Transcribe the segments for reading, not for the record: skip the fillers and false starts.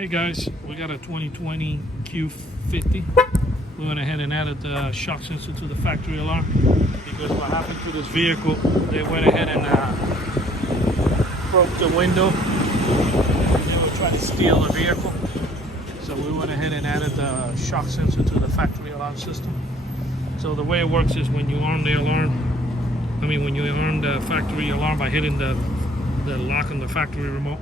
Hey guys, we got a 2020 Q50. We went ahead and added the shock sensor to the factory alarm because what happened to this vehicle, they went ahead and broke the window. They were trying to steal the vehicle. So we went ahead and added the shock sensor to the factory alarm system. So the way it works is when you arm the when you arm the factory alarm by hitting the lock on the factory remote,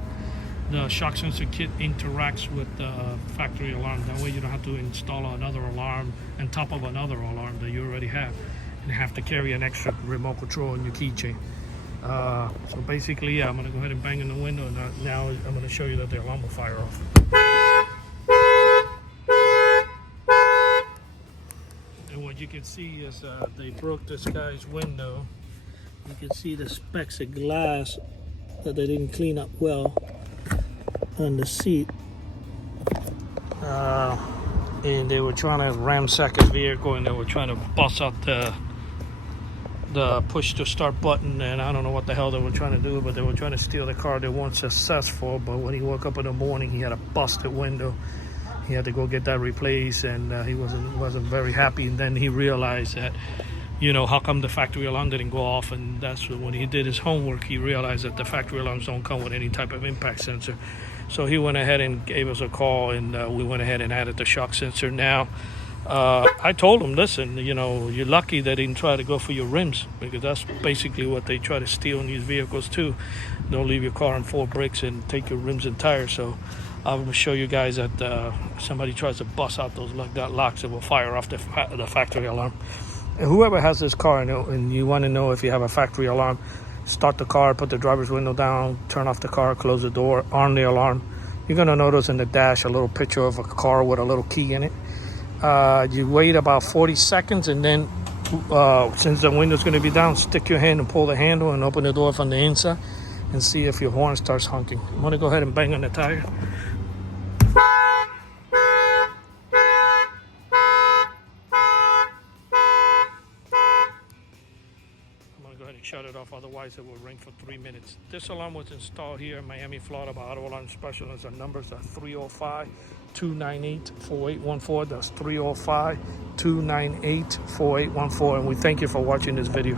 the shock sensor kit interacts with the factory alarm. That way you don't have to install another alarm on top of another alarm that you already have and have to carry an extra remote control in your keychain. So basically, I'm going to go ahead and bang in the window, and now I'm going to show you that the alarm will fire off. And what you can see is they broke this guy's window. You can see the specks of glass that they didn't clean up well on the seat, and they were trying to ransack his vehicle, and they were trying to bust out the push to start button, and I don't know what the hell they were trying to do, but they were trying to steal the car. They weren't successful, but when he woke up in the morning, he had a busted window. He had to go get that replaced, and he wasn't very happy. And then he realized that, how come the factory alarm didn't go off? And that's when he did his homework. He realized that the factory alarms don't come with any type of impact sensor. So he went ahead and gave us a call, and we went ahead and added the shock sensor. Now, I told him, listen, you're lucky they didn't try to go for your rims, because that's basically what they try to steal in these vehicles too. They'll leave your car on 4 brakes and take your rims and tires. So I'm going to show you guys that somebody tries to bust out those locks, it will fire off the factory alarm. And whoever has this car and you want to know if you have a factory alarm, start the car, put the driver's window down, turn off the car, close the door, arm the alarm. You're going to notice in the dash a little picture of a car with a little key in it. You wait about 40 seconds, and then since the window's going to be down, stick your hand and pull the handle and open the door from the inside and see if your horn starts honking. I'm going to go ahead and bang on the tire. Go ahead and shut it off, otherwise it will ring for 3 minutes. This alarm was installed here in Miami, Florida by Auto Alarm Specialists. Our numbers are 305-298-4814. That's 305-298-4814. And we thank you for watching this video.